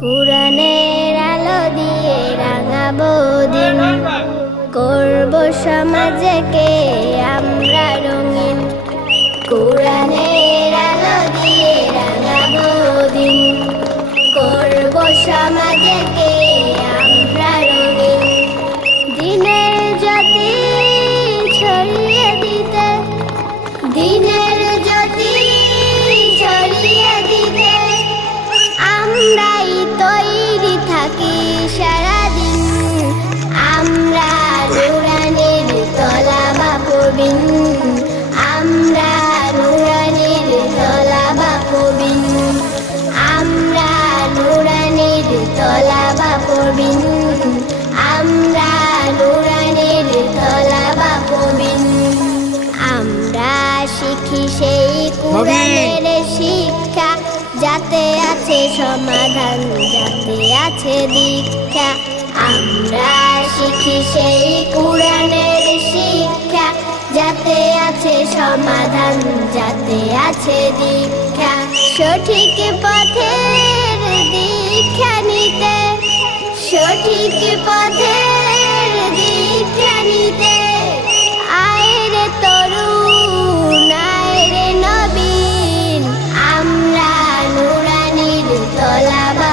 কোরআনের আলো দিয়ে রাঙাবো দিন। করব সমাজকে আমরা রঙিন। কোরআনের আলো আমরা আমরা আমরা আমরা শিখি সেই শিক্ষা, যাতে আছে সমাধান, যাতে আছে দীক্ষা। আমরা শিখি সেই কোরআনের শিক্ষা যাতে আছে সমাধান, যাতে আছে দীক্ষা। সঠিক পথের দীক্ষা নিতে, সঠিক পথের দীক্ষা নিতে। আয়রে তরুণ নবীন, আমরা নুরানির তলা বা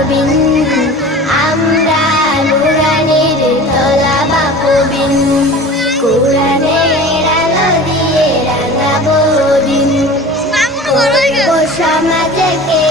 বা প্রবীণ আমরা নুরানির তলা বা প্রবীণ কোরআনের আলো দিয়ে রাঙাবো দিন। সমাজকে